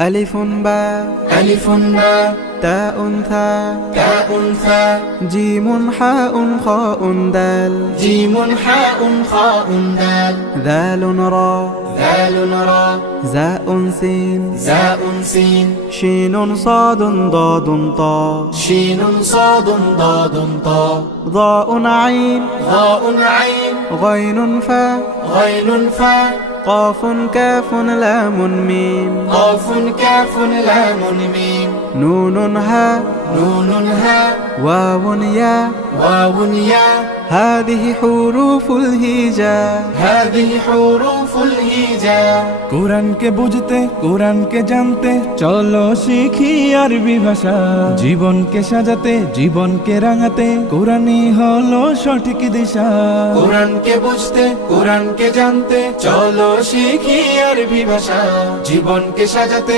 ألف باء ألف باء تاء ثاء تاء ثاء جيم حاء خاء دال جيم حاء خاء دال ذال را ذال را زاء سين زاء سين شين صاد ضاد طاء شين صاد ضاد طاء ضاء عين ضاء عين غين فاء غين فاء قاف كاف لام ميم قاف كاف لام ميم نون هاء نون هاء واو ياء واو ياء هذه حروف الهجاء هذه حروف الهجاء কোরআনকে বুঝতে কোরআনকে জানতে চলো শিখি আরবি ভাষা জীবনকে সাজাতে জীবনকে রাঙাতে কোরআনই হলো সঠিক দিশা কোরআনকে বুঝতে কোরআনকে জানতে চলো শিখি আরবি ভাষা জীবনকে সাজাতে